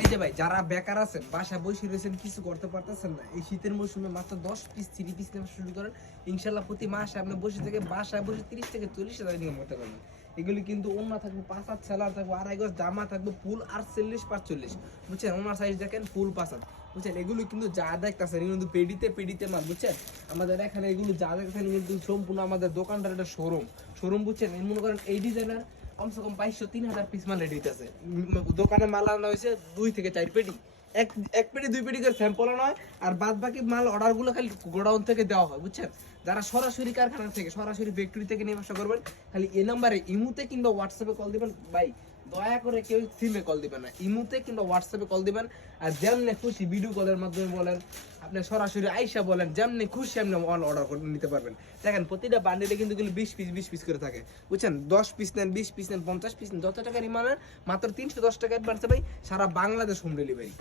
এই যে ভাই যারা বেকার আছেন বাসায় বসে রয়েছেন কিছু করতে পারতেছেন না, এই শীতের মৌসুমে মাত্র 10 পিস 3 পিস নেওয়া শুরু করেন, ইনশাল্লাহ প্রতি মাসে আপনি বসে থেকে বাসায় বসে 30 থেকে 40 হাজার ইনকাম করতে পারবেন। এগুলি কিন্তু ওন্না থাকবে 5 হাত, সেলার থাকবে 2.5 গজ, জামা থাকবে ফুল 48-45, বুঝছেন? ওনার সাইজ দেখেন ফুল 5 হাত, বুঝছেন? এগুলো কিন্তু যা দেখতেছেন এগুলো কিন্তু পেডিতে মাল, বুঝছেন? আমাদের এখানে এগুলো যা দেখতেছেন কিন্তু সম্পূর্ণ আমাদের দোকানটার একটা শোরুম, বুঝছেন? মনে করেন এই ডিজাইনার কমসে কম 2200-3000 পিস মাল রেডি আছে। দোকানে মাল আনা হয়েছে 2 থেকে 4 পেটি, এক পেটি 2 পেটি করে স্যাম্পল আনা হয়, আর বাদ বাকি মাল অর্ডারগুলো খালি গোডাউন থেকে দেওয়া হয়, বুঝছেন? যারা সরাসরি কারখানা থেকে সরাসরি ফ্যাক্টরি থেকে নিয়ে ব্যবসা করবেন, খালি এই নাম্বারে ইমুতে কিংবা হোয়াটসঅ্যাপে কল দিবেন। ভাই দয়া করে কেউ সিমে কল দিবেন না, ইমুতে কিংবা হোয়াটসঅ্যাপে কল দিবেন। আর যেমনি খুশি ভিডিও কলের মাধ্যমে বলেন, আপনি সরাসরি আইসা বলেন, যেমনি খুশি আপনি অর্ডার করে নিতে পারবেন। দেখেন প্রতিটা বান্ডিলে কিন্তু 20 পিস করে থাকে, বুঝছেন? 10 পিস নেন, 20 পিস নেন, 50 পিস নেন, যত টাকারই মাল নেন, মাত্র 310 টাকা অ্যাডভান্সে ভাই সারা বাংলাদেশ হোম ডেলিভারি।